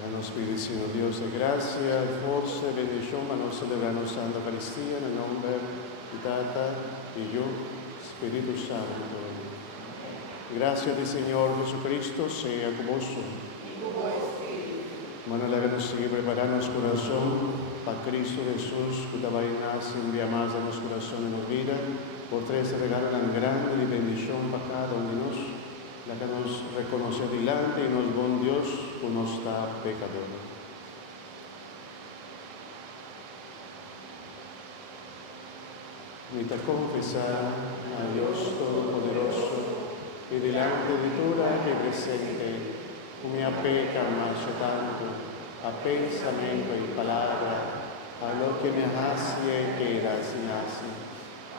Háganos pedir, Señor Dios de gracia, fuerza y bendición para nos celebrar la Santa Eucaristía en el nombre de Tata y yo, Espíritu Santo. Gracias del Señor Jesucristo sea con vos. Bueno, le háganos seguir preparando nuestro corazón para Cristo Jesús, que vaina siempre más de nuestro corazón en la vida, por tres regala tan grande y bendición para cada uno de nosotros. La que nos reconoce adelante y nos buen Dios por nuestra pecador. Necesita confesar a Dios Todopoderoso y delante de toda que presente, me apeca más tanto a pensamiento y palabra, a lo que me hace que era sin hace,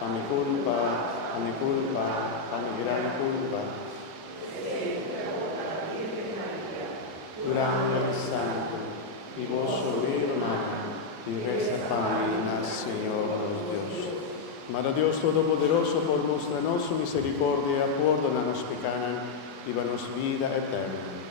a mi culpa, a mi gran culpa. Durante el santo, y vos oír, hermano, y reza para mí, Señor Dios. Madre Dios Todopoderoso, por mostrarnos su misericordia, perdónanos pecados y danos vida eterna.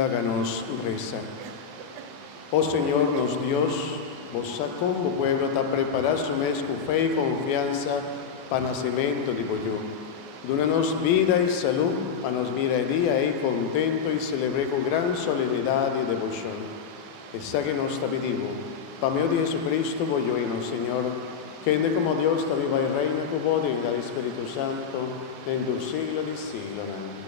Háganos rezar. Oh Señor, nos Dios, vos como pueblo está preparado su mes con fe y confianza para nacimiento de yo. Dónanos vida y salud, a nos mira el día y contento y celebre con gran solemnidad y devoción. Esa que nos está pidiendo, para medio de Jesucristo, voy yo y no, Señor, que de como Dios está viva y reina, tu poder y el Espíritu Santo, en el siglo de siglo. Amén.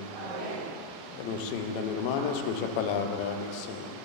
Nos sienta, mi hermana, escucha palabra del Señor.